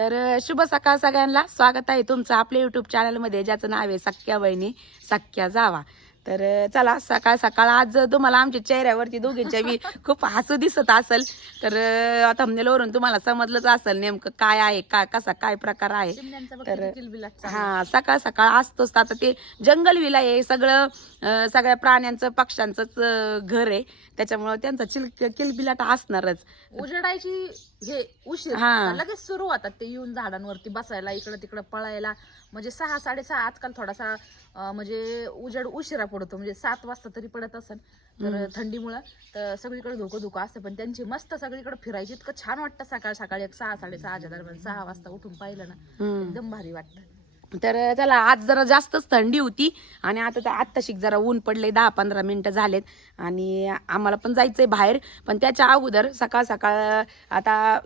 तर शुभ सकाळ सगळ्यांना. स्वागत आहे तुमचं आपल्या युट्यूब चॅनलमध्ये ज्याचं नाव आहे सख्या वहिनी सख्या जावा. तर चला सकाळ सकाळ. आज तुम्हाला आमच्या चेहऱ्यावरती दोघींच्या बी खूप हसू दिसत असेल. तर थंबनेलवरून तुम्हाला समजलंच असेल नेमकं काय आहे का कसा काय प्रकार आहे. तर-. हा सकाळ सकाळ असतोच. आता ते जंगल विला आहे सगळं सगळ्या प्राण्यांचं पक्ष्यांचंच घर आहे. त्याच्यामुळं त्यांचा चिल किलबिलाट असणारच. उजेडायची हे उशीर. हा. लगेच सुरू होतात ते येऊन झाडांवरती बसायला इकडं तिकडं पळायला. म्हणजे सहा साडेसहा आजकाल थोडासा म्हणजे उजेड उशिरा पडतो म्हणजे सात वाजता तरी पडत असेल तर. थंडीमुळं तर सगळीकडे धोकं धोकं असतं पण त्यांची मस्त सगळीकडे फिरायची इतकं छान वाटतं सकाळ सकाळी एक सहा साडेसहाच्या दरम्यान सहा वाजता उठून पाहिलं ना. एकदम भारी वाटतं तर चला आज जरा जास्तच थंडी होती आणि आता तर आत्ताशिक जरा ऊन पडले दहा पंधरा मिनिटं झालेत आणि आम्हाला पण जायचंय बाहेर. पण त्याच्या अगोदर सकाळ सकाळ आता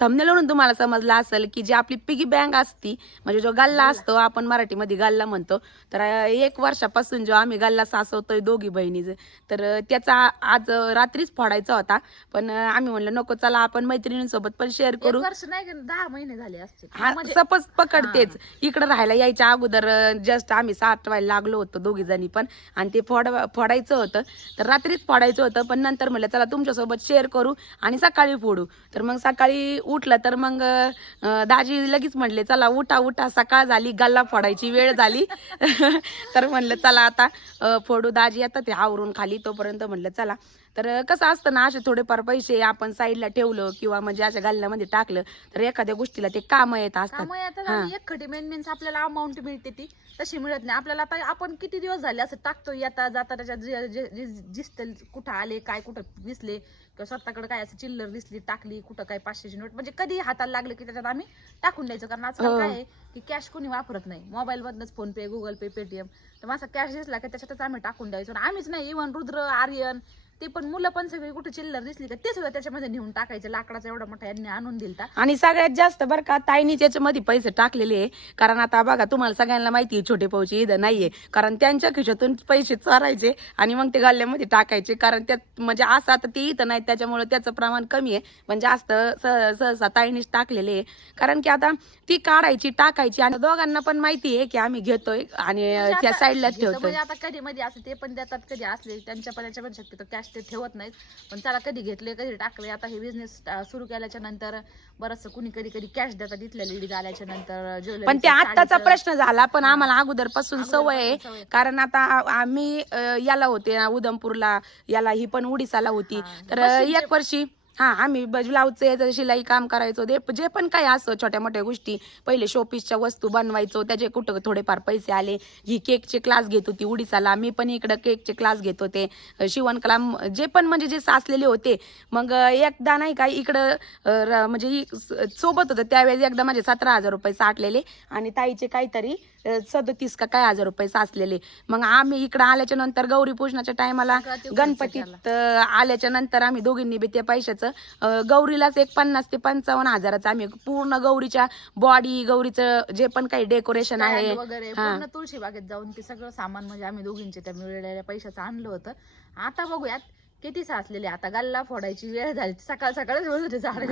थंबनेलवरून तुम्हाला समजलं असेल की जी आपली पिगी बँक असती म्हणजे जो गल्ला असतो आपण मराठीमध्ये गल्ला म्हणतो. तर एक वर्षापासून जो आम्ही गल्ला सासवतोय दोघी बहिणीचं तर त्याचा आज रात्रीच फोडायचा होता. पण आम्ही म्हणलं नको चला आपण मैत्रिणींसोबत पण शेअर करू. वर्ष नाही दहा महिने झाले असते म्हणजे सपच पकडतेच. इकडे राहायला यायच्या अगोदर जस्ट आम्ही साठवायला लागलो होतो दोघी जणी पण. आणि ते फोड फोडायचं होतं. तर रात्रीच फोडायचं होतं पण नंतर म्हणलं चला तुमच्यासोबत शेअर करू आणि सकाळी फोडू. तर मग सकाळी उठलं तर मग दाजी लगेच म्हणले चला उठा उठा सकाळ झाली गल्ला फोडायची वेळ झाली. तर म्हणलं चला आता फोडू. दाजी येतात ते आवरून खाली तोपर्यंत म्हणलं चला तर कसं असतं ना असे थोडेफार पैसे आपण साईडला ठेवलं किंवा म्हणजे अशा गल्ल्यामध्ये टाकलं तर एखाद्या गोष्टीला ते काम येत असतात. त्यामुळे एक खटी मेन मेन्स आपल्याला अमाऊंट मिळते ती तशी मिळत नाही. आपल्याला आता आपण किती दिवस झाले असं टाकतो येता जाता त्याच्यात जे- जे- जे दिसतील कुठं आले काय कुठं दिसले किंवा स्वतःकडे काय असं चिल्लर दिसली टाकली कुठं काय पाचशेची नोट म्हणजे कधी हाताला लागले की त्याच्यात आम्ही टाकून द्यायचं. कारण आजकाल हो. काय आहे की कॅश कोणी वापरत नाही. मोबाईल मधनच फोन पे गुगल पे पेटीएम. तर माझा कॅश दिसला की त्याच्यातच आम्ही टाकून द्यायचो. आम्हीच नाही इव्हन रुद्र आर्यन ते पण मुलं पण सगळी कुठे चिल्लर दिसली का ते सुद्धा त्याच्यामध्ये नेऊन टाकायचं. लाकडाचा एवढा मोठा यांनी आणून दिलता. आणि सगळ्यात जास्त बरं का ताईनीच याच्यामध्ये पैसे टाकलेले आहे. कारण आता बघा तुम्हाला सगळ्यांना माहिती आहे छोटे पाऊची इथं नाहीये. कारण त्यांच्या खिशातून पैसे चरायचे आणि मग ते गल्ल्यामध्ये टाकायचे. कारण त्यात म्हणजे असं आता ते इथं नाही त्याच्यामुळे त्याचं प्रमाण कमी आहे. पण जास्त सह- सहसा ताईनीच टाकलेले आहे. कारण की आता ती काढायची टाकायची आणि दोघांना पण माहिती आहे की आम्ही घेतोय आणि म्हणजे त्या साईडला घेतं ठेवतोय म्हणजे आता कधी मध्ये असं ते पण देतात कधी असले त्यांच्या पण याच्या पण शक्यतो कॅश ते ठेवत नाहीत. पण चला कधी घेतले कधी टाकले आता हे बिझनेस सुरू केल्याच्यानंतर बरंचसं कुणी कधी कधी कॅश देतात इथल्या लेडीज आल्याच्यानंतर ज्वेलरी पण ते आत्ताचा प्रश्न झाला पण आम्हाला अगोदरपासून सवय आहे. सवय. कारण आता आम्ही याला होते उधमपूरला याला ही पण उडीसाला होती. तर एक वर्षी हा आम्ही ब्लाऊजचं शिलाई काम करायचो. ते जे पण काही असं छोट्या मोठ्या गोष्टी पहिले शोपीसच्या वस्तू बनवायचो त्याचे कुठं थोडेफार पैसे आले. ही केकचे क्लास घेत होती उडीसाला मी पण इकडं केकचे क्लास घेत होते. शिवणकला जे पण म्हणजे जे साचलेले होते मग एकदा नाही का इकडं म्हणजे सोबत होतं. त्यावेळेस एकदा माझे सतरा हजार रुपये साठलेले आणि ताईचे काहीतरी सदतीस का काय हजार रुपये साचलेले. मग आम्ही इकडं आल्याच्यानंतर गौरी पूजनाच्या टायमाला गणपतीत आल्याच्यानंतर आम्ही दोघींनी बी त्या पैशाचं अ, गौरीलाच एक पन्नास ते पंचावन्न हजाराचं आम्ही पूर्ण गौरीच्या बॉडी गौरीचं जे पण काही डेकोरेशन आहे वगैरे. पूर्ण तुळशी बागेत जाऊन ते सगळं सामान म्हणजे आम्ही दोघींचे त्या मिळलेल्या पैशाचं आणलं होतं आता बघूयात किती साचलेले? आता गल्ला फोडायची वेळ झाली. सकाळ सकाळच होते झाड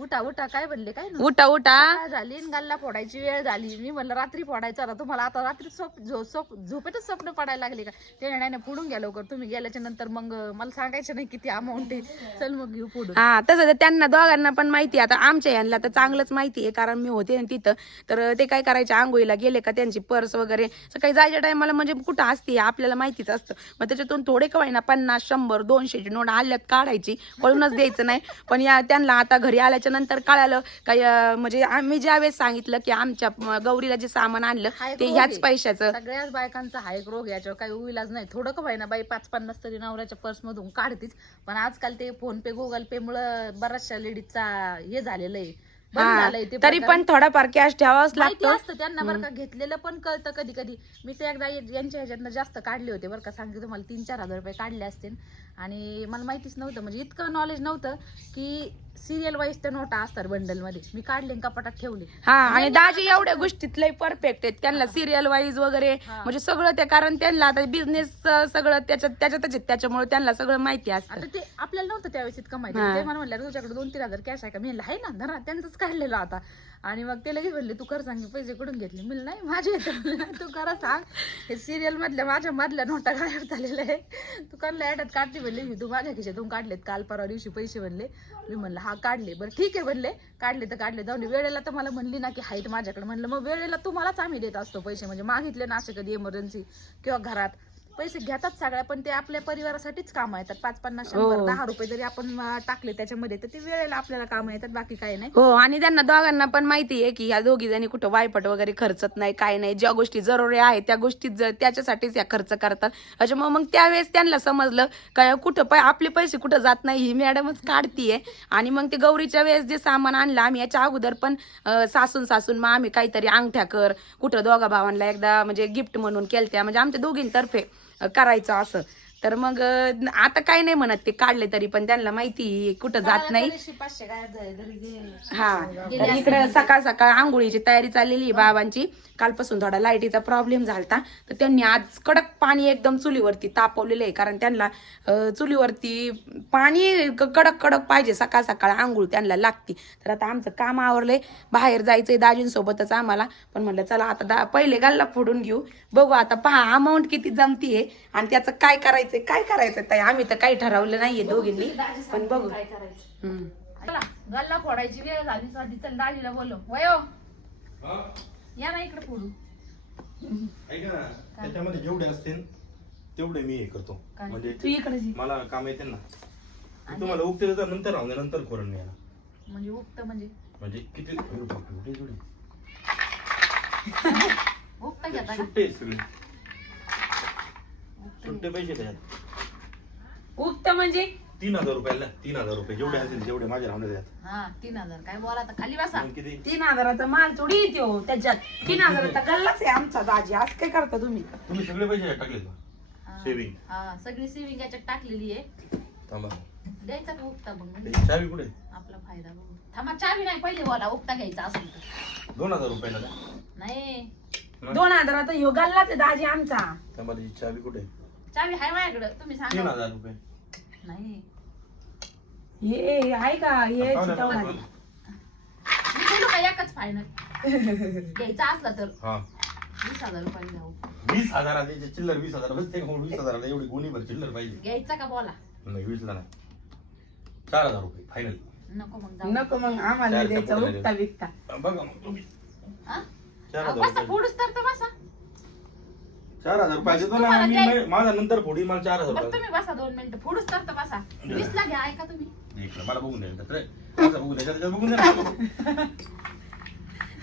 उठा उठा. काय म्हणले? काय ना उठा उठा. सकाळ झाली आणि गल्ला फोडायची वेळ झाली. मी म्हणलं रात्री फोडायचा आता तुम्हाला आता रात्री सोप झो सोप झोपेतच स्वप्न पडायला लागले का? ते नाही नाही फोडून घ्या लवकर. तुम्ही गेल्याच्यानंतर मग मला सांगायचं नाही किती अमाऊंट आहे. चल मग घेऊ फोडून. हा तसं तर त्यांना दोघांना पण माहिती आहे. आता आमच्या यांना तर चांगलंच माहिती आहे कारण मी होते ना तिथं. तर ते काय करायचे? आंघोळीला गेले का? त्यांची पर्स वगैरे. सकाळी जायच्या टायमाला म्हणजे कुठं असते आपल्याला माहितीच असतं. मग त्याच्यातून थोडे का ना पन्नास शंभर दोनशेची नोट आल्यात काढायची कळूनच द्यायचं नाही. पण या त्यांना आता घरी आल्याच्यानंतर कळालं काय म्हणजे आम्ही ज्यावेळेस सांगितलं की आमच्या गौरीला जे सामान आणलं ते ह्याच. पैशाचं. सगळ्याच बायकांचा हा एक रोग याच्यावर काही इलाज नाही. थोडं का ना बाई पाच पन्नास तरी नवऱ्याच्या पर्स मधून काढतीच. पण आजकाल ते फोन पे गुगल पे मुळे बऱ्याचशा लेडीजचा हे झालेलं आहे. तरी. पण थोडाफार कॅश ठेवावाच लागतो. असतं त्यांना बरं का घेतलेलं पण कळतं कधी कधी मी ते एकदा यांच्या ह्याच्यातनं जास्त काढले होते बरं का सांगते तुम्हाला तीन चार हजार रुपये काढले असतील. आणि मला माहितीच नव्हतं म्हणजे इतकं नॉलेज नव्हतं की सिरियल वाईज त्या नोटा असतात बंडलमध्ये. मी काढले आणि कपाटात ठेवले. हा आणि दाजी एवढ्या गोष्टीत लय परफेक्ट आहेत. त्यांना सिरियल वाईज वगैरे. म्हणजे सगळं ते कारण त्यांना आता बिझनेस सगळं त्याच्यात त्याच्यातच आहे त्याच्यामुळे त्यांना सगळं माहिती असतं. आता ते आपल्याला नव्हतं त्यावेळेस इतकं माहिती. ते मला म्हणलं तुझ्याकडे दोन तीन हजार कॅश आहे का? मी म्हणलं आहे ना धरा त्यांचंच काढलेलं आता. आणि मग ते लगेच म्हणले तू कर सांग पैसे कुठून घेतले? मी म्हणलं, नाही माझे आहेत." तू करा सांग. हे सिरियल मधल्या माझ्या मधल्या नोटा गायब झालेल्या आहे तू काढल्या ऍडत काढते म्हणले मी. तू माझ्या खिशातून काढलेत. काल परवा दिवशी पैसे म्हणले. मी म्हणलं हा काढले. बरं ठीक आहे म्हणले. काढले तर काढले. जाऊन वेळेला तर मला म्हणली ना की हाईट माझ्याकडे. म्हणलं मग वेळेला तुम्हालाच आम्ही देत असतो पैसे. म्हणजे मागितले ना असे कधी इमर्जन्सी किंवा घरात. पैसे घेतात सगळ्या पण ते आपल्या परिवारासाठीच काम येतात. पाच पन्नास शंभर हो. दहा रुपये जरी आपण अं, टाकले त्याच्यामध्ये तर ते वेळेला आपल्याला काम येतात बाकी काही नाही. हो आणि त्यांना दोघांना पण माहिती आहे की ह्या दोघी जणी कुठं वायपट वगैरे खर्चत नाही काय नाही. ज्या गोष्टी जरुरी आहेत त्या गोष्टी ज- त्याच्यासाठीच या खर्च करतात. त्याच्यामुळे मग त्यावेळेस त्यांना समजलं काय कुठं पै आपले पैसे कुठं जात नाही ही मॅडमच काढतीये. आणि मग ते गौरीच्या वेळेस जे सामान आणलं आम्ही याच्या अगोदर पण अं, सासून सासून मग आम्ही काहीतरी अंगठ्या कर कुठं दोघा भावांना एकदा म्हणजे गिफ्ट म्हणून केलत्या. म्हणजे आमच्या दोघींतर्फे. करायचं असं तर मग आता काही नाही म्हणत ते काढले तरी पण त्यांना माहिती कुठं जात नाही. काय हा. तर इकडे सकाळ सकाळ आंघोळीची तयारी चाललेली आहे बाबांची. कालपासून थोडा लाईटीचा प्रॉब्लेम झालता. तर त्यांनी आज कडक पाणी एकदम चुलीवरती तापवलेलं आहे. कारण त्यांना चुलीवरती पाणी कडक कडक पाहिजे. सकाळ सकाळ आंघोळ त्यांना लागती. तर आता आमचं काम आवरलंय. बाहेर जायचंय दाजींसोबतच आम्हाला. पण म्हणलं चला आता दा पहिले गाल्ला फोडून घेऊ. बघू आता पहा अमाऊंट किती जमतीये. आणि त्याचं काय करायचंय? काय करायचं ताई? आम्ही तर काही ठरवलं नाहीये दोघींनी. पण बघू. काय करायचं? हम्म. चला गल्ला फोडायची वेळ झाली साठी चल दाजीला बोलो वयो. या ना इकडे फोडू. ऐका ना त्याच्यामध्ये जेवढे असतील तेवढे मी हे करतो. काय? म्हणजे तू इकडे. मला काम येते ना. तुम्हाला उगते तर नंतर राहून नंतर येणार. म्हणजे उगत म्हणजे? म्हणजे किती? अरे बापरे, एवढे जेवढे. उगत घेता का सुट्टे आहेत सगळे. सुट्टे पैसे त्याच्यात उगत म्हणजे? तीन हजार रुपयाला तीन हजार रुपये. जेवढे असतील तेवढे माझ्या राहून हा तीन हजार. काय बोला आता खाली बसा. मग किती? तीन हजाराचा माल थोडी येतो त्याच्यात. तीन हजाराचा गल्लाच आहे आमचा दाजी. आज काय करता तुम्ही? तुम्ही सगळे पैसे याच्यात टाकले हा. Saving. हा सगळी सेव्हिंग याच्यात टाकलेली आहे. थांबा. द्यायचा का उगता मग? त्याची चावी कुठे? आपला फायदा बघू. थांबा चावी नाही पहिले बोला उगता घ्यायचा असेल तर. दोन हजार रुपयाला? नाही. हा? दोन हजाराचा ह्यो गल्लाच आहे दाजी आमचा. थांबा त्याची चावी कुठे? चावी हाय माझ्याकडे. तुम्ही तीन सांगा हजार रुपये. नाही. हे आहे का? हे. मी बोलू का एकच फायनल घ्यायचा असला तर. हा. वीस हजार रुपये जाऊ वीस हजाराचे जे चिल्लर वीस हजार बसते का? वीस हजाराला एवढी गोणी भर चिल्लर पाहिजे. घ्यायचा का बोला? नाही वीसला नाही. चार हजार रुपये फायनल नको मग जाऊ. नको मग आम्हाला चार द्यायचं कपडे उगता विकता बघा मग तुम्ही. हा? चार हजार बसा रुपये फोडूच तर तर बसा चार हजार रुपये देतो ना तुम्हाला मी द्याय- माझा नंतर फोडी मला चार हजार बरं तुम्ही बसा दोन मिनिटं फोडूच तर तर बसा वीस ला घ्या ऐका तुम्ही इकडं मला बघून द्या तर असं बघून द्या त्याच्यात बघून द्या.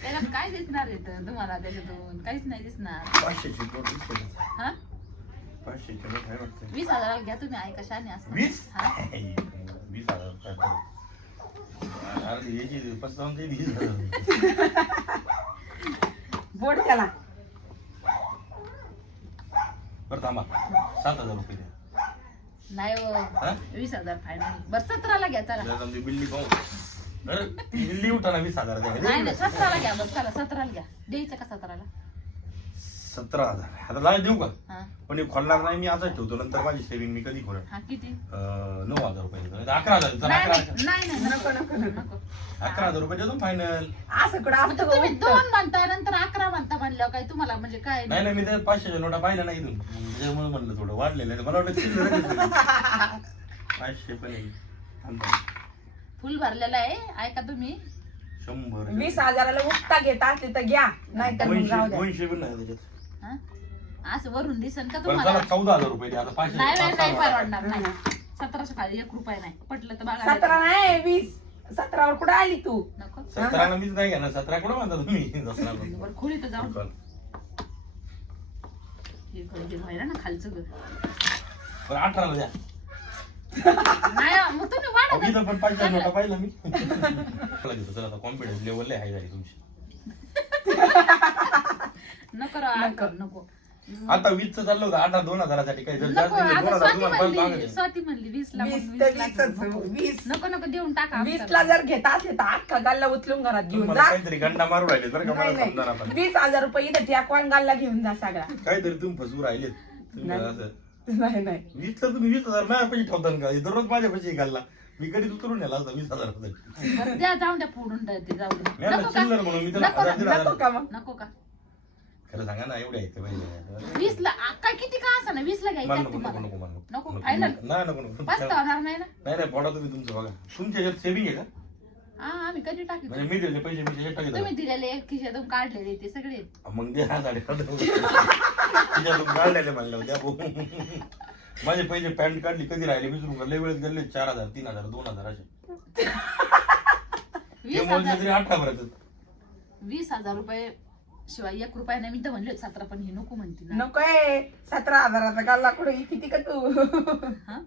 त्याच्यात काय दिसणार आहे तर तुम्हाला त्याच्यातून काहीच नाही दिसणार पाचशेची नोट. हा पाचशेची नोट आहे वाटतं वीस हजाराला घ्या तुम्ही ऐका शाने असं वीस हा वीस हजार रुपये. अरे याची पस्तावून ते वीस हजार. बोट त्याला. बरं थांबा. सात हजार रुपये द्या. नाही हो. हा? वीस हजार फायनल बरं सतराला घ्या चला. जरा ती बिल्ली पाहू. बिल्ली उठा ना वीस हजार नाही नाही सतराला घ्या बस चला सतराला घ्या. द्यायचं का सतराला? सतरा हजार. आता लाज देऊ का? हा. पण हे खोलणार नाही मी असंच ठेवतो. नंतर माझी सेव्हिंग मी कधी हा किती? अं, नऊ हजार रुपये देतो. अकरा हजार चला, नाही अकरा नाही नाही नाही, नको नको नको अकरा हजार रुपये देतो फायनल असं कुठं म्हणजे तुम्ही? दोन म्हणता नंतर अकरा म्हणता म्हणल्यावर काय तुम्हाला म्हणजे काय? नाही नाही मी त्या पाचशेच्या नोटा पाहिल्या नाही इथून. त्याच्यामुळे म्हणलं थोडं वाढलेलं आहे. मला वाटलं चिल्लर आहे दिसली. पाचशे पण आहे. थांब. थांब. फुल भरलेला आहे. ऐका तुम्ही. शंभर. वीस हजाराला उगता घेत असले तर घ्या. नाही तर मग राहू दोनशे द्या. दोनशे पण नाही त्याच्यात. हा? असं वरून दिसन का बरं तुम्हाला? चला चौदा हजार रुपये द्या आता पाचशे नाही नाही नाही. परवडणार नाही. सतराशे खाली एक रुपये नाही. पटलं तर बघा. सतरा नाही वीस. सतरावर कुठं आली तू? नको. सतराला मीच नाही घेणार. सतरा कुठं म्हणता तुम्ही? दसरा बरं खोली तर जाऊन. हे व्हायला ना खालचं घर बरं अठराला द्या. नाही हो, मग तुम्ही पण पाचशे नोटा पाहिलं मी. मला घेतो चला आता कॉन्फिडन्स लेवल आहे हाय झाली तुमची. नको राव, नको. नको. आता वीसचं चाललं होतं आता दोन हजारासाठी काही जर जास्त नको दिलं, दोन आता हजार स्वाती तुम्हाला परत म्हणली मागायचे. स्वाती म्हणली वीस ला वीस मग तर वीस ला वीसच, नको. वीस. नको नको देऊन टाका वीस आमच्याला. ला जर घेत असले तर अख्खा गाल्ला उचलून घरात घेऊन तुम्हाला जा. काहीतरी गंडा मारू राहिले बरं का नाही मला समजा ना नाही पण. वीस हजार रुपये इथं ठेकवान गाल्ला घेऊन जा सगळा. काहीतरी तुम्ही फसवू राहिले तुम्ही नाही. असं. नाही नाही. वीसला तुम्ही वीस हजार माझ्या पैसे ठेवता का दररोज माझ्या पैसे घालला मी कधी उतरून नेला असता वीस हजार बरं, द्या जाऊन द्या फोडून द्या ते जाऊ द्या. मी आणलं नको का? चिल्लर म्हणून मी त्याला नको हजार दीड ना, हजार नको का मग? नको का? खरं सांगा ना एवढे आहेत ते पहिले वीस ला काय किती का असं ना वीस ला घ्यायचं नको नको तुम्हाला? नको नको, नको final? नाही नको नको. पाच तर होणार नाही ना? नाही नाही पडा तुम्ही तुमचं बघा. तुमच्या याच्यात सेविंग आहे का? हा आम्ही कधी टाकी म्हणजे मी दिले पैसे मी याच्यात टाकी तुम्ही दिलेले एक खिशातून काढलेले ते सगळे. मग साडे तिच्यातून काढलेले म्हणलं द्या भाऊ. माझे पैसे पॅन्ट काढली कधी राहिले? वीस रुपये लय वेळेस गेले चार हजार तीन हजार दोन हजार असे. ते वीस मोजले हजार. तरी अठरा भरायचं. वीस हजार रुपये शिवाय एक रुपया नाही मी तर म्हणले सतरा पण ही नको म्हणते ना. नकोय सतरा हजाराचा गाल्ला कुठे किती का तू? हा?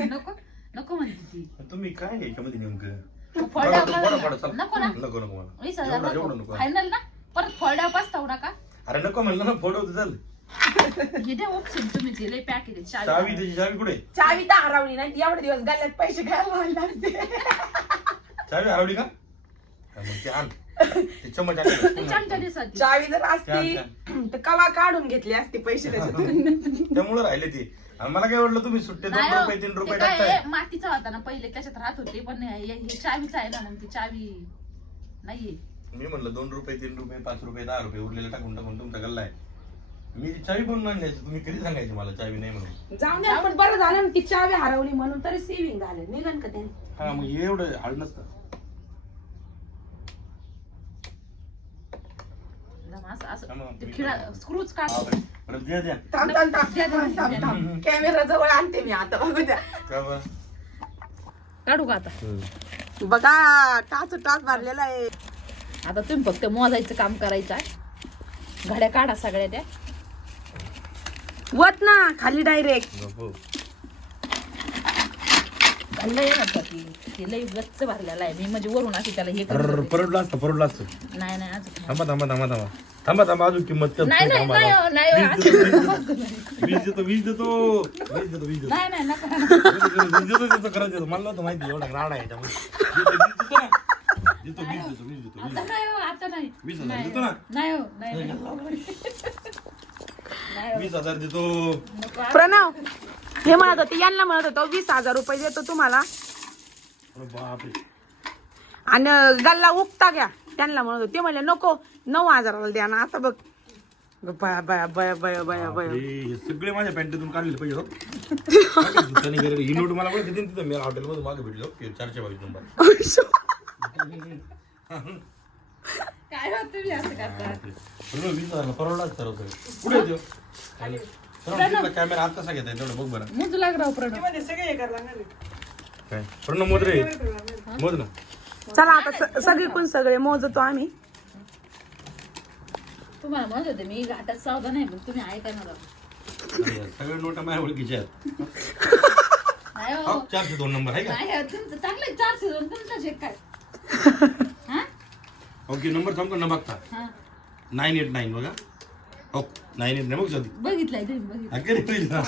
नको नको म्हणते ती. तुम्ही काय आहे याच्यामध्ये नेमकं? चला. नको ना. नको नको मला. वीस हजार एवढं- एवढं नको. नको फायनल ना परत फोल्डा पाचताव नका. अरे नको म्हणलं ना फोटो होते चल. हे द्या ऑप्शन तुम्ही ते लय पॅक आहे चावी चावी त्याची चावी कुठे? चावी तर हरवली नाही एवढे दिवस गाल्ल्यात पैसे लागले. असते चावी हरवली का? हा, मग ते आण. ते ते चमचा दिसत चावी जर असती तर कवा काढून घेतली असती पैसे त्याच्यातून? त्यामुळे राहिले ते. आणि मला काय वाटलं तुम्ही सुट्टे दोन हो, रुपये तीन ते रुपये टाकताय. मातीचा होता ना पहिले त्याच्यात राहत होते पण हे हे चावीच आहे ना मग ती चावी नाहीये. मी म्हणलं दोन रुपये तीन रुपये पाच रुपये दहा रुपये उरलेले टाकून टाकून तुमचा गल्ला आहे. मी चावी बनवून आणली तुम्ही कधी सांगायची मला चावी नाही म्हणून? जाऊन द्या पण बरं झालं ना ती चावी हरवली म्हणून तरी सेव्हिंग झालं. निघन का त्याने हा मग एवढं हळ नसतं एकदम असं असं. थांबा, ते मी खिळा करतो. स्क्रूच काढ बापरे. परत द्या द्या. थांब थांब थांब थांब थांब थांब. कॅमेरा जवळ आणते मी आता बघू द्या. का बरं? काढू का आता? बघा टाच टाच भरलेला आहे. आता तुम्ही फक्त मोजायचं काम करायचं आहे. घड्या काढा सगळ्या त्या. वत ना खाली डायरेक्ट नको. लय म्हणतात ती? ते लय गच्च भरलेला आहे. मी म्हणजे वरून अशी त्याला हे करत अर्र, होते. परवडलं असतं परवडलं असतं नाही नाही अजून नाही. थांबा थांबा थांबा थांबा. थांबा थांबा अजून किंमत कर नाही नाही थांबा, नाही. हो, नाही हो, वीस देतो वीस देतो वीस देतो वीस देतो वीस देतो नाही नाही नका देतो देतो देतो खरंच देतो मला नव्हतं माहिती एवढा राडा आहे त्यामुळे देतो, वीस देतो ना देतो वीस देतो वीस देतो वीस आता नाही हो आता नाही वीस हजार नाही देतो ना? नाही हो नाही नाही. नाही हो, वीस हजार देतो नको आ- प्रणव हे म्हणत होते यांना म्हणत होतो वीस हजार रुपये देतो तुम्हाला अरे बापरे आणि गल्ला उगता घ्या त्यांना म्हणत होते ते म्हणले नको नऊ हजाराला द्या ना आता बघ. बया बया बया बया बया हे सगळे माझ्या पॅन्टीतून काढलेले पाहिजे हो. काय. ही नोट मला पण तिथं? मी हॉटेलमध्ये मागे भेटलो ते चारशे बावीस नंबर. काय हो तुम्ही असं करता? बरोबर वीस हजार परवडलाच सर्व सगळं. कुठे येतो कॅमेरा आत कसा घेताय तेवढं बघ बरं. मुजू लाग राव प्रणव. काय? प्रणव मोद रे मोद ना. चला आता स- सगळीकडून सगळे मोजतो आम्ही. तुम्हाला म्हणत होते मी घाटात सावधान आहे पण तुम्ही ऐका ना राव. अरे, सगळे नोटा माझ्या ओळखीच्या आहेत. नाही हो, हो चारशे दोन नंबर आहे का? नाही हो, तुमचं चांगलं चारशे दोन तुमचं चेक काय. हा? ओके नंबर सांगतो ना बघता. हा. नाईन एट नाईन बघा. हो नाईन एट नाही बघ सध्या बघितलंय तुम्ही बघितलं.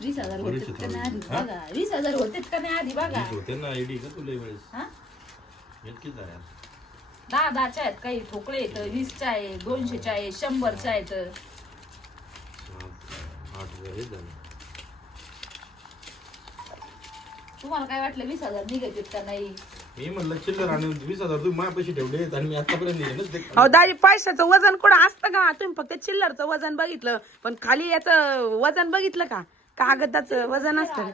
वीस हजार होते का नाही आधी हा? बघा. वीस हजार होते का नाही आधी बघा. होते ना आयडी का तुला वेळेस हा? इतकीच आहे. दहा दहाच्या आहेत काही ठोकळे आहेत वीसच्या आहे दोनशेच्या आहे शंभरच्या आहेत. सात, आठ हजार हेच झाले. तुम्हाला काय वाटलं वीस हजार निघायचे का नाही? मी म्हणलं चिल्लर आणि वीस हजार तुम्ही माझ्या पैसे ठेवले आणि मी आतापर्यंत दिले नसते. अहो दाजी पैशाचं वजन कुठं असतं का? तुम्ही फक्त चिल्लरचं वजन बघितलं पण खाली याचं वजन बघितलं का? कागदाचं वजन असतं.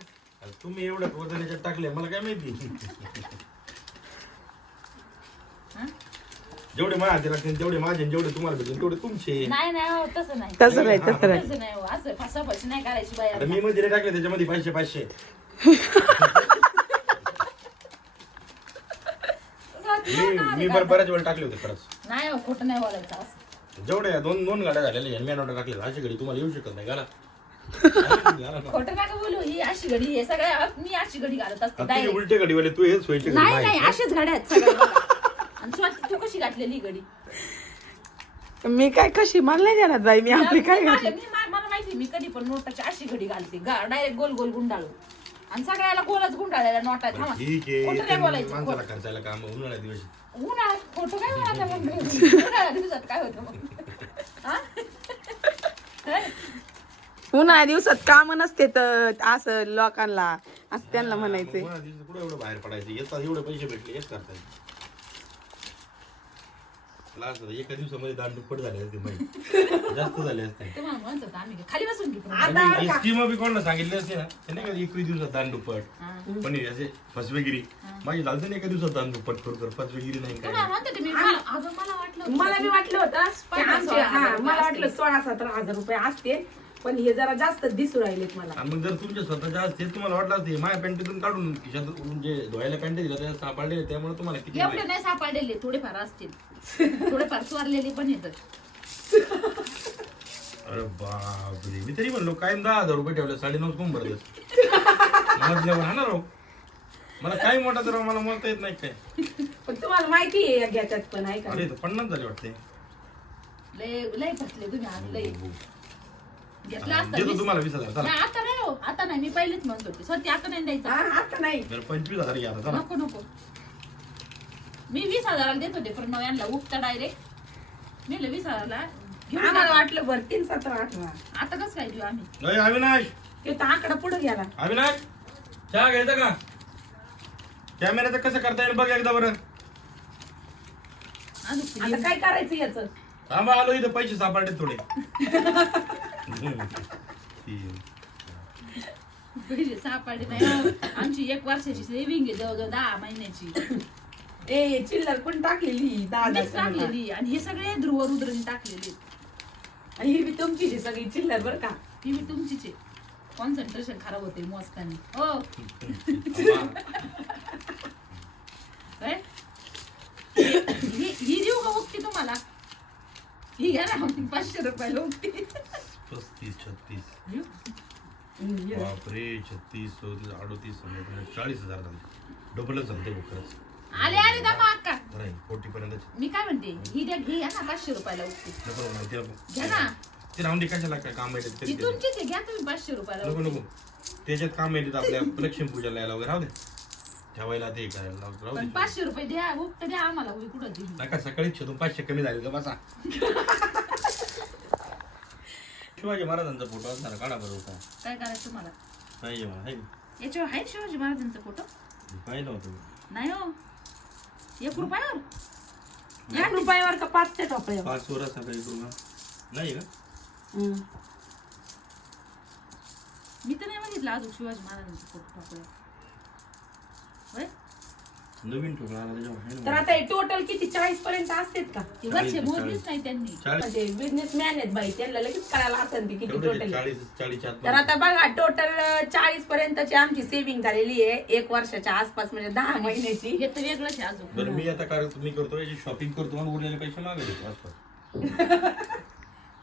तुम्ही एवढ्या वजनाच्या टाकले मला काय माहिती? जेवढे माझ्या हाती लागतील तेवढे माझे आणि जेवढे तुम्हाला भेटतील तेवढे तुमचे. नाही नाही हो तसं नाही. तसं नाही तसं नाही. तसं नाही हो असं फसाफसी नाही करायची मी मध्ये टाकले त्याच्यामध्ये पाचशे पाचशे. मी मी बरं बऱ्याच वेळ टाकले होते खरंच. नाही हो खोटं नाही बोलायचं असं. जेवढे दोन दोन गाड्या झालेल्या मी नोटा टाकले अशी घडी तुम्हाला येऊ शकत नाही ना. खोटं नका बोलू ही अशी घडी हे सगळ्या मी अशी घडी घालत असते direct. उलटे घडीवाले तू हे सोयीचे घडी नाही नाही. नाही अशीच घड्या आहेत सगळ्या. आणि स्वाती तू कशी घातलेली ही घडी? मी काय कशी? मला नाही देणार बाई मी आपली काय घातली? मी- मला माहिती मी कधी पण नोटाची अशी घडी घालते. डायरेक्ट गोल गोल गुंडाळू आणि सगळ्याला गोलच गुंडाळलेल्या नोटा थांबा. ठीक खोटं आहे नाही ते बोलायचं माणसाला खर्चायला काम उन्हाळ्या दिवस. उन्हाळ्यात खोटं काय उन्हाळ्यात दिवसात काय होतं मग? हा? उन्हाळ्या दिवसात काम नसते तर असं लोकांना असं त्यांना म्हणायचंय. उन्हाळ्या कुठं एवढं बाहेर पडायचं? येतात एवढे पैसे भेटले करता होतं, एका दिवसामध्ये दांड दुप्पट झाले असते माहिती जास्त झाले असते. तुम्हाला म्हणत होता आम्ही खाली बसून घेतो आणि ही स्कीम बी कोणाला सांगितली असते ना त्याने का एकवीस दिवसात दांड दुप्पट. हा. पण हे असे फसवेगिरी. माझी झालं ना एका दिवसात दांड दुप्पट करू कर फसवेगिरी नाही काय. म्हणत होते मी मला अगं मला वाटलं होतं. मला बी वाटलं होतं की आमचे- हा, मला. सोळा सतरा हजार रुपये असते पण हे जरा जास्त दिसू राहिलेत मला. आणि मग जर तुमच्या स्वतःच्या असते तुम्हाला वाटलं असते माझ्या पॅन्टीतून काढून खिशातून जे धुवायला पॅन्ट दिला त्या सापडले त्यामुळे तुम्हाला किती एवढे नाही सापडलेले थोडेफार असतील. थोडेफार चोरलेले पण येतात. अरे बापरे मी तरी म्हणलो कायम दहा हजार रुपये ठेवले साडे नऊ कोण हा ना राव. मला काही मोठा तर मला म्हणता येत नाही काय? पण तुम्हाला माहिती आहे या घ्याच्यात पण आहे का अरे पन्नास झाले वाटते. लय लय फसले तुम्ही आज लय. घेतला असता देतो वीस. तुम्हाला वीस हजार चला. नाही आता नाही हो. आता नाही मी पहिलेच म्हणत. होते स्वतः आता नाही द्यायचं. हा, आता नाही. बरं पंचवीस हजार घ्या आता चला. नको नको. मी वीस हजाराला देत होते पण यांना उगता डायरेक्ट मी म्हणलं वीस हजारला घेऊन आम्हाला टाका. वाटलं भर तीन सतरा अठरा आता कसं काय देऊ आम्ही? अय, अविनाश! ते तर आकडा पुढे गेला. अविनाश! चहा घ्यायचा का? कॅमेऱ्याचं कसं करता येईल बघ एकदा बरं. अजून आता काय करायचं याच? थांबा आलो इथं पैसे सापडले थोडे. पैसे सापडले नाही हो. आमची एक वर्षाची सेव्हिंग आहे जवळजवळ दहा महिन्याची. ए चिल्लर पण टाकलेली? दहा मीच हजार टाकलेली. आणि हे सगळे ध्रुव रुद्रने टाकलेले आणि ही बी तुमची सगळी चिल्लर बर का? ही मी तुमचीच आहे. कॉन्सन्ट्रेशन खराब होते मोजताना हो. काय? ही ही देऊ का उक्ती तुम्हाला? ही घ्या ना? पाचशे रुपयाला उक्ती पस्तीस छत्तीस? बापरे छत्तीस चौतीस अडोतीस चाळीस हजार झाले. डबलच झालं ते खरंच आले आले दामा अक्का. नाही फोर्टी पर्यंत मी काय म्हणते? ही द्या घे ना पाचशे रुपयाला उक्ती नको नको ते घ्या ना. ते राहून दे कशाला काय काम आहे ती तरी ते. तुमचीच आहे घ्या तुम्ही पाचशे रुपयाला नको. नको. त्याच्यात काम आहे आपल्या लक्ष्मी पूजाला यायला वगैरे राहू दे. ठेवायला ते करायला राहू- राहू पण दे पाचशे रुपये द्या उक्त द्या आम्हाला होई कुठं दिली नका सकाळी छतून पाचशे कमी झाले का बसा. शिवाजी महाराजांचा फोटो असणार काढा बरं होता काय करायचं तुम्हाला? पाहिजे मला आहे. का? याच्यावर आहे शिवाजी महाराजांचा फोटो? पाहिलं होतं. नाही हो. एक रुपयावर? एक रुपयावर का पाच ते टोपया पाच वर असा काही करू नाही का? मी तर नाही बघितलं अजून शिवाजी महाराजांचा फोटो टाकूया. होय? नवीन ठोकळा आला तर ना आता हे टोटल किती? चाळीस पर्यंत असतात का? ते वरचे मोजलीच नाही त्यांनी. चाळीस. म्हणजे बिझनेसमॅन आहेत बाई त्यांना लगेच करायला असेल ते किती टोटल चाळीस चाळीसच्या तर आत आता बघा टोटल चाळीस पर्यंतची आमची सेव्हिंग झालेली आहे. एक वर्षाच्या आसपास म्हणजे दहा महिन्याची. हे तर वेगळंच आहे अजून. बरं मी आता काय मी करतो याची शॉपिंग करतो आणि उरलेले पैसे मागायचे आसपास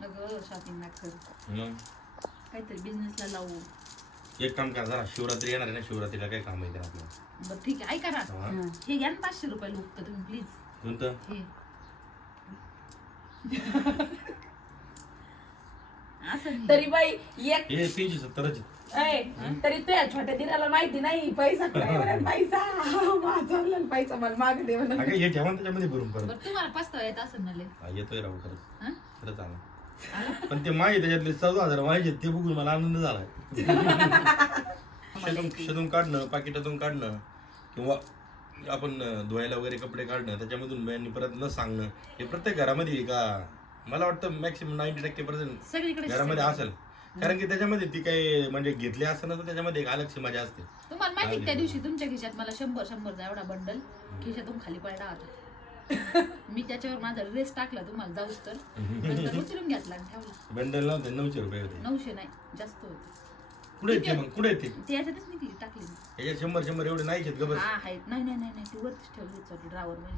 नको शॉपिंग नाक करू मग काहीतरी बिझनेसला लावू. एक काम करा जरा शिवरात्री येणार आहे ना शिवरात्रीला काय काम आहे ते आपल्याला बरं ठीक आहे. ऐका ना. हा. हे घ्या ना पाचशे रुपये उगतं तुम्ही प्लीज कोणतं? हे. असं नाही. तरी बाई एक हे तीनशे सत्तरच ऐ, तरी तुझ्या छोट्या दिराला माहिती नाही. पैसा कुठे आहे पैसा. माझा म्हणून पैसा मला माग दे म्हणून अगं हे ठेवा ना त्याच्यामध्ये भरून परत. बरं तुम्हाला पस्तावा येत असं ना लय. हा, येतोय राहू खरंच. हा? खरंच आला पण ते माहिती त्याच्यातले चौदा हजार माहिती ते बघून मला आनंद झालाय. शेतून शेतून काढणं पाकिटातून काढणं किंवा आपण धुवायला वगैरे कपडे काढणं त्याच्यामधून यांनी परत न सांगणं हे प्रत्येक घरामध्ये आहे का? मला वाटतं मॅक्सिमम नाईन्टी टक्के सगळीकडे घरामध्ये असेल. कारण की त्याच्यामध्ये ती काही म्हणजे घेतली असं ना तर त्याच्यामध्ये एक अलगची मजा असते. तुम्हाला माहिती त्या दिवशी तुमच्या खिशात मला शंभर शंभरचा एवढा बंडल खिशातून खाली पडला होता. मी त्याच्यावर माझा ड्रेस टाकला तुम्हाला जाऊस तर. नंतर उचलून घेतला आणि ठेवला. बंडल नव्हते नऊशे रुपये होते. नऊशे नाही जास्त होते. कुठे येते मग? कुठे येते ते? याच्यातच निघली टाकली मी? याच्यात शंभर शंभर एवढे नाही घेत ग बस हा आहेत. नाही नाही नाही नाही ती वरतीच ठेवली ड्रावर मध्ये.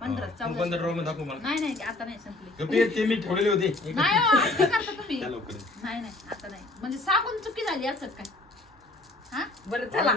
पंधरा तू पंधरा चौदा ड्रॉ मध्ये दाखव मला. नाही नाही आता नाही संपले. गप्पी ते मी ठेवलेले होते. नाही हो, असं करता तुम्ही. त्या लवकर. नाही नाही आता नाही. म्हणजे सांगून चुकी झाली असत काय? हा? बरं चला.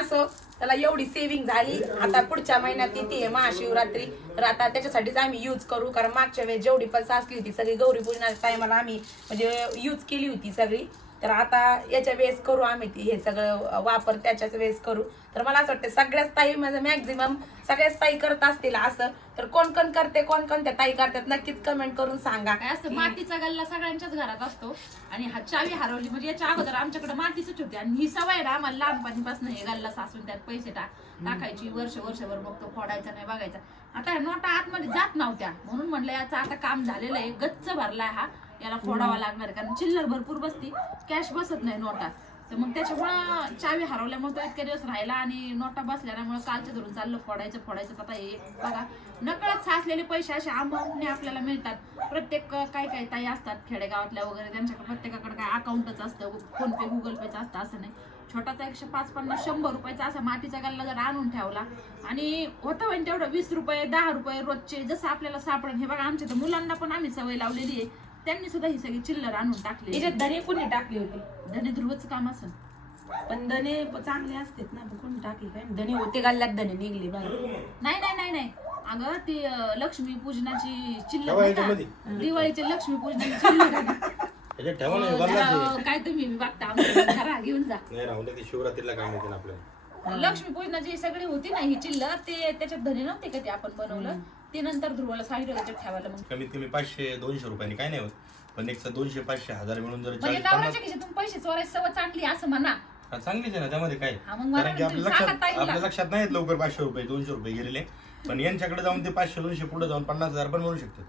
असं त्याला एवढी सेव्हिंग झाली. आता पुढच्या महिन्यात येते आहे महाशिवरात्री. तर आता त्याच्यासाठीच आम्ही यूज करू. कारण मागच्या वेळेस जेवढी पण साचली होती सगळी गौरी पूजनाच्या टायमाला आम्ही म्हणजे यूज केली होती सगळी. तर आता याच्या वेळेस करू आम्ही ती हे सगळं वापर त्याच्याच वेळेस करू. तर मला असं वाटतं सगळ्याच ताई म्हणजे मॅक्झिमम सगळ्याच ताई करत असतील असं. तर कोण कोण करते कोण कोणत्या ताई करतात नक्कीच कमेंट करून सांगा. काय असतं मातीचा गल्ला सगळ्यांच्याच घरात असतो. आणि हा चावी हरवली म्हणजे याच्या अगोदर आमच्याकडे मातीच होती. आणि ही सवय ना आम्हाला लहानपणीपासून हे गल्ला सासून त्यात पैसे टाक टाकायची वर्ष वर्षभर मग तो फोडायचा नाही बघायचा. आता ह्या नोटा आतमध्ये जात नव्हत्या. म्हणून म्हणलं याचं आता काम झालेलं आहे गच्च भरलाय हा. याला फोडावा लागणार कारण चिल्लर भरपूर बसती कॅश बसत नाही नोटा. तर मग त्याच्यामुळं चावी हरवल्यामुळे तो इतके दिवस राहिला आणि नोटा बसल्यामुळे कालच्या धरून चाललं फोडायचं फोडायचं. आता हे बघा नकळत साचलेले पैसे असे अमाऊंटने आपल्याला मिळतात. प्रत्येक काय काही काही ताई असतात खेडेगावातल्या वगैरे त्यांच्याकडे प्रत्येकाकडे काय अकाउंटच असतं फोन पे गुगल पेचं असतं असं नाही. छोटाचा एकशे पाच पन्नास शंभर रुपयाचा असा मातीचा गल्ला जर आणून ठेवला आणि होतं म्हणजे तेवढं वीस रुपये दहा रुपये रोजचे जसं आपल्याला सापडेल हे बघा आमच्या तर मुलांना पण आम्ही सवय लावलेली आहे. त्यांनी सुद्धा ही सगळी चिल्लर आणून टाकली. याच्यात धने कोणी टाकली होती? धने ध्रुवच काम असं पण धने चांगले असतात ना पण कोणी टाकली काय? धने होते गल्ल्यात धने निघले बघा नाही नाही नाही नाही. अगं ती अं, लक्ष्मी पूजनाची चिल्लर ठेवा नाही का? याच्यामध्ये. दिवाळीची लक्ष्मी पूजनाची चिल्लर आहे ना. त्याच्यात ठेवा ना अं, गल्लाच जरा, आहे. अं, काय तुम्ही बघता घरा घेऊन जा. नाही राहून दे, ते शिवरात्रीला काम येते ना आपल्याला. लक्ष्मी पूजनाची सगळी होती ना ही चिल्लर. ते त्याच्यात धने नव्हते का ते आपण बनवलं? ते नंतर ध्रुवाला सांगितलं त्याच्यात ठेवायला मग. कमीत कमी पाचशे दोनशे रुपयाने काय नाही होत. पण एक दोनशे पाचशे हजार मिळून जर म्हणजे खिशातून पैसे चोरायची सवय चांगली असं म्हणा. हा, चांगलीच आहे ना त्यामध्ये काय? हा, मग मला कारण की आपल्या सांगा लक्षात ताईला. आपल्या लक्षात नाही येत लवकर पाचशे रुपये दोनशे रुपये गेलेले. पण यांच्याकडे जाऊन ते पाचशे दोनशे पुढे जाऊन पन्नास हजार पण मिळू शकतात.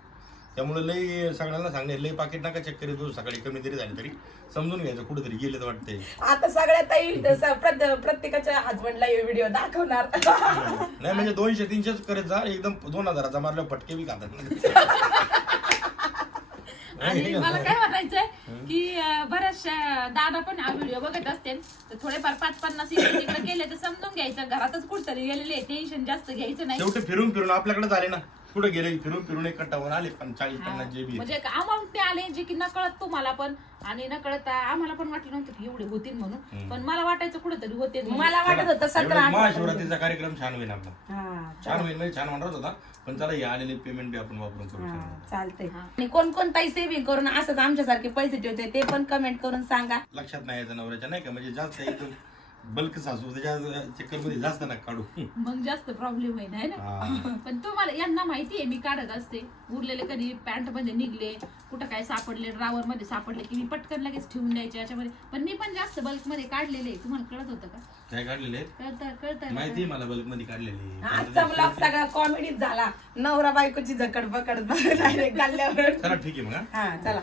त्यामुळे लई सगळ्यांना सांगणे लई पाकिट नका चेक करीत बसू. सकाळी कमी तरी झाले तरी. समजून घ्यायचं कुठेतरी गेले तर वाटतंय. आता सगळ्यात ताई तसं प्रत- प्रत्येकाच्या हजबंडला हे व्हिडिओ दाखवणार. नाही म्हणजे दोनशे तीनशेच करत जा एकदम दोन हजाराचा मारल्यावर फटके बी खातात. आणि मला काय म्हणायचंय की अं, बऱ्याचशा दादा पण हा व्हिडिओ बघत असतील तर थोडेफार पाच पन्नास इकडे तिकडे गेले तर समजून घ्यायचं. घरातच कुठतरी गेलेले टेन्शन जास्त घ्यायचं नाही. शेवटी फिरून फिरून आपल्याकडे झाले ना. कुठे गेले फिरून फिरून एक कट्टावर आले पण चाळीस पन्नास जे बी म्हणजे अमाऊंट आले जे की नकळत तुम्हाला पण आणि नकळत आम्हाला पण वाटलं नव्हतं की एवढे होतील म्हणून. पण मला वाटायचं कुठेतरी होते. मला वाटत होतं सतरा महाशिवरात्रीचा कार्यक्रम छान होईल आपला. हा छान होईल म्हणजे छान म्हणत होता. पण चला हे आलेले पेमेंट बी आपण वापरून करू शकतो. चालतंय. आणि कोण कोण ताई सेव्हिंग करून असंच आमच्यासारखे पैसे ठेवते ते पण कमेंट करून सांगा. लक्षात नाही यायचं नवऱ्याच्या नाही का? म्हणजे जास्त एकदम बल्क सासू त्याच्या चक्करमध्ये जास्त नका काढू. मग जास्त प्रॉब्लेम होईल है ना? हा. पण तुम्हाला यांना माहिती आहे मी काढत असते. उरलेले कधी पॅन्टमध्ये निघले कुठं काय सापडले ड्रावर मध्ये सापडले की मी पटकन लगेच ठेवून द्यायचे याच्यामध्ये. पण मी पण जास्त बल्कमध्ये काढलेले आहे. तुम्हाला कळत होतं का? काय काढलेले कळतं माहिती आहे मला बल्कमध्ये काढलेली आजचा ब्लॉग सगळा कॉमेडीच झाला. नवरा बायकोची झकड पकड डायरेक्ट चला ठीक आहे मग हा. हा चला.